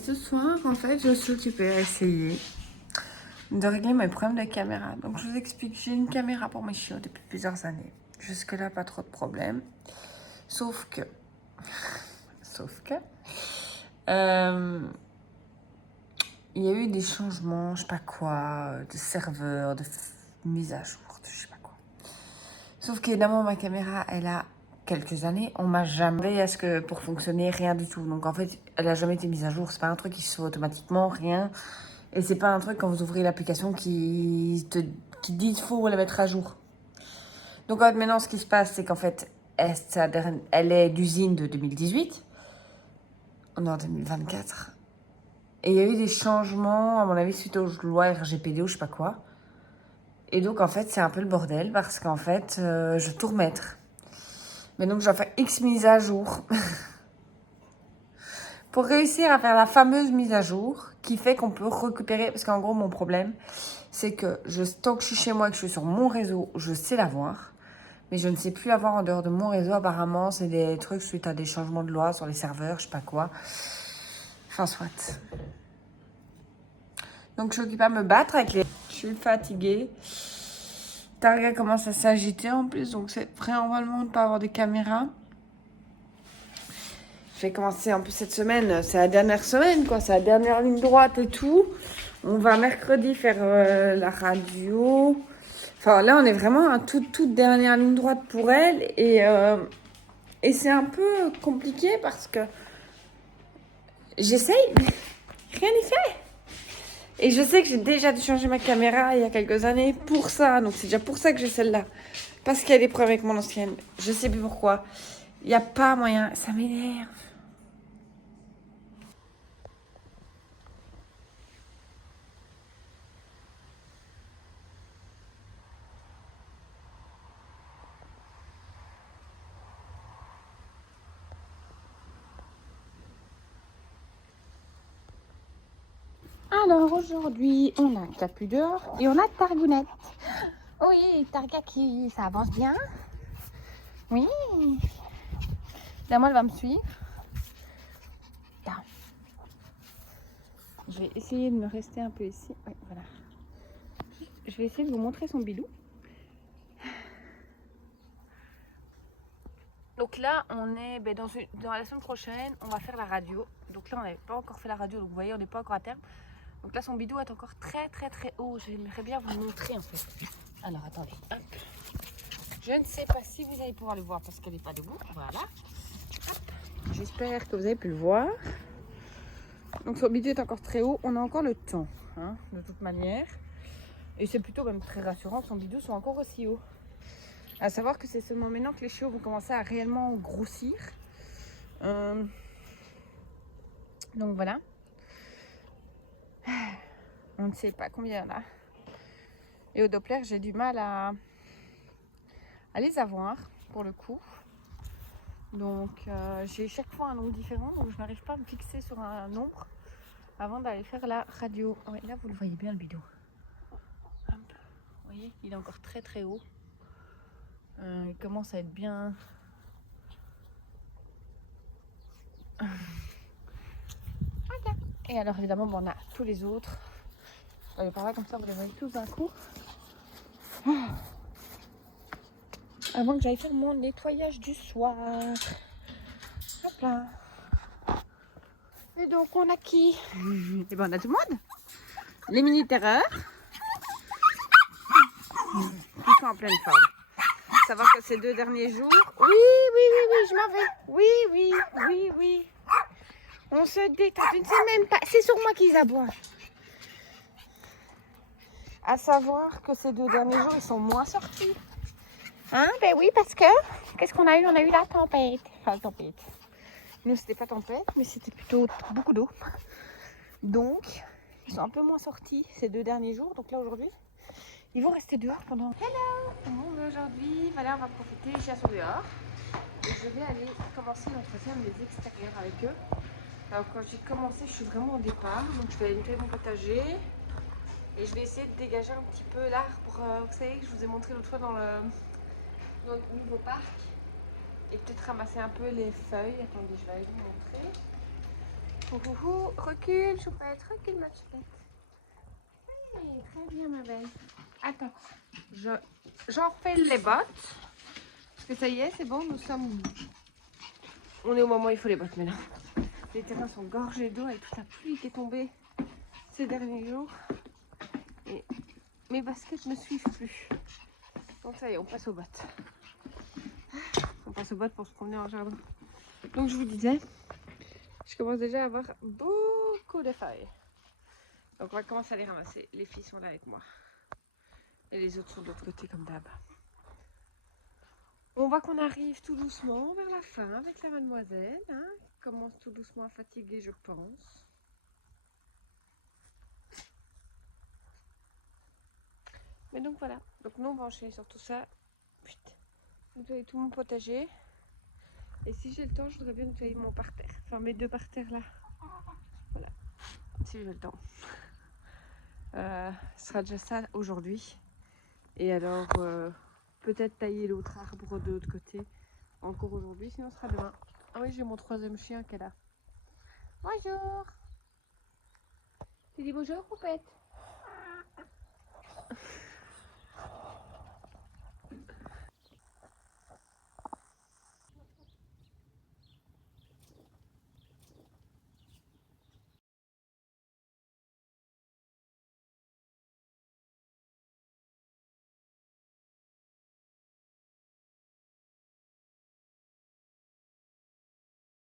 ce soir, en fait, je suis occupée à essayer de régler mes problèmes de caméra. Donc, je vous explique, j'ai une caméra pour mes chiots depuis plusieurs années. Jusque-là, pas trop de problèmes. Sauf que... il y a eu des changements, je sais pas quoi, de serveur, de mise à jour, de je sais pas quoi. Sauf qu'évidemment, ma caméra, elle a quelques années. On m'a jamais à ce que pour fonctionner, rien du tout. Donc, en fait, elle a jamais été mise à jour. C'est pas un truc qui se fait automatiquement, rien. Et c'est pas un truc quand vous ouvrez l'application qui dit qu'il faut la mettre à jour. Donc en fait, maintenant, ce qui se passe, c'est qu'en fait, elle est d'usine de 2018. On est en 2024. Et il y a eu des changements, à mon avis, suite aux lois RGPD ou je sais pas quoi. Et donc, en fait, c'est un peu le bordel parce qu'en fait, je vais tout remettre. Mais donc, je dois faire X mise à jour. Pour réussir à faire la fameuse mise à jour qui fait qu'on peut récupérer. Parce qu'en gros, mon problème, c'est que tant que je suis chez moi et que je suis sur mon réseau, je sais la voir. Mais je ne sais plus la voir en dehors de mon réseau. Apparemment, c'est des trucs suite à des changements de loi sur les serveurs, je sais pas quoi. Enfin, soit. Donc, je suis occupée à me battre avec les... Je suis fatiguée. Targa commence à s'agiter en plus. Donc, c'est vraiment de ne pas avoir de caméra. Je vais commencer en plus cette semaine. C'est la dernière semaine, quoi. C'est la dernière ligne droite et tout. On va mercredi faire la radio. Enfin, là, on est vraiment à toute dernière ligne droite pour elle. Et c'est un peu compliqué parce que j'essaye, mais rien n'est fait. Et je sais que j'ai déjà dû changer ma caméra il y a quelques années pour ça. Donc, c'est déjà pour ça que j'ai celle-là. Parce qu'il y a des problèmes avec mon ancienne. Je sais plus pourquoi. Il n'y a pas moyen. Ça m'énerve. Alors aujourd'hui, on a Capu dehors et on a Targounette. Oui, Targa qui ça avance bien. Oui. Là, moi, elle va me suivre. Là. Je vais essayer de me rester un peu ici. Oui, voilà. Je vais essayer de vous montrer son bidou. Donc là, on est dans la semaine prochaine, on va faire la radio. Donc là, on n'avait pas encore fait la radio, donc vous voyez, on n'est pas encore à terme. Donc là, son bidou est encore très haut. J'aimerais bien vous le montrer en fait. Alors attendez, hop. Je ne sais pas si vous allez pouvoir le voir parce qu'elle n'est pas debout. Voilà. J'espère que vous avez pu le voir. Donc son bidou est encore très haut. On a encore le temps, hein, de toute manière. Et c'est plutôt même très rassurant que son bidou soit encore aussi haut. À savoir que c'est seulement maintenant que les chiots vont commencer à réellement grossir. Donc voilà. On ne sait pas combien il y en a. Et au Doppler, j'ai du mal à les avoir pour le coup. Donc j'ai chaque fois un nombre différent. Donc je n'arrive pas à me fixer sur un nombre avant d'aller faire la radio. Ouais, là, vous le voyez bien le bidou. Hop. Vous voyez, il est encore très haut. Il commence à être bien... Voilà. Et alors évidemment, bon, on a tous les autres. Par là, comme ça, vous les voyez tous d'un coup. Avant que j'aille faire mon nettoyage du soir. Hop là. Et donc, on a qui? Et ben, on a tout le monde. Les mini-terreurs. Ils sont en pleine forme. Savoir que ces 2 derniers jours... Oui, je m'en vais. Oui. On se détend. Je ne sais même pas. C'est sur moi qu'ils aboient. À savoir que ces 2 derniers jours, ils sont moins sortis. Hein? Ben oui, parce que... Qu'est-ce qu'on a eu? On a eu la tempête. Enfin, la tempête. Nous, c'était pas tempête, mais c'était plutôt beaucoup d'eau. Donc, ils sont un peu moins sortis ces 2 derniers jours. Donc là, aujourd'hui, ils vont rester dehors pendant... Hello! Bon, aujourd'hui, voilà, on va profiter, chasse au dehors. Et je vais aller commencer l'entretien des extérieurs avec eux. Alors, quand j'ai commencé, je suis vraiment au départ. Donc, je vais aller nettoyer mon potager. Et je vais essayer de dégager un petit peu l'arbre, vous savez, que je vous ai montré l'autre fois dans le nouveau parc. Et peut-être ramasser un peu les feuilles. Attendez, je vais aller vous montrer. Recule, choupette, recule ma choupette. Oui, très bien ma belle. Attends, j'enfile les bottes. Parce que ça y est, c'est bon, on est au moment où il faut les bottes maintenant. Les terrains sont gorgés d'eau avec toute la pluie qui est tombée ces derniers jours. Et mes baskets ne suivent plus. Donc ça y est, on passe aux bottes. On passe aux bottes pour se promener en jardin. Donc je vous disais, je commence déjà à avoir beaucoup de feuilles. Donc on va commencer à les ramasser. Les filles sont là avec moi. Et les autres sont de l'autre côté comme d'hab. On voit qu'on arrive tout doucement vers la fin avec la mademoiselle. Hein, qui commence tout doucement à fatiguer, je pense. Mais donc voilà. Donc nous on va enchaîner sur tout ça. Putain. Nettoyer tout mon potager. Et si j'ai le temps, je voudrais bien nettoyer mon parterre. Enfin mes deux parterres là. Voilà. Si j'ai le temps. Ce sera déjà ça aujourd'hui. Et alors peut-être tailler l'autre arbre de l'autre côté encore aujourd'hui, sinon ce sera demain. Ah oui, j'ai mon troisième chien qui est là. Bonjour. Tu dis bonjour, poupette?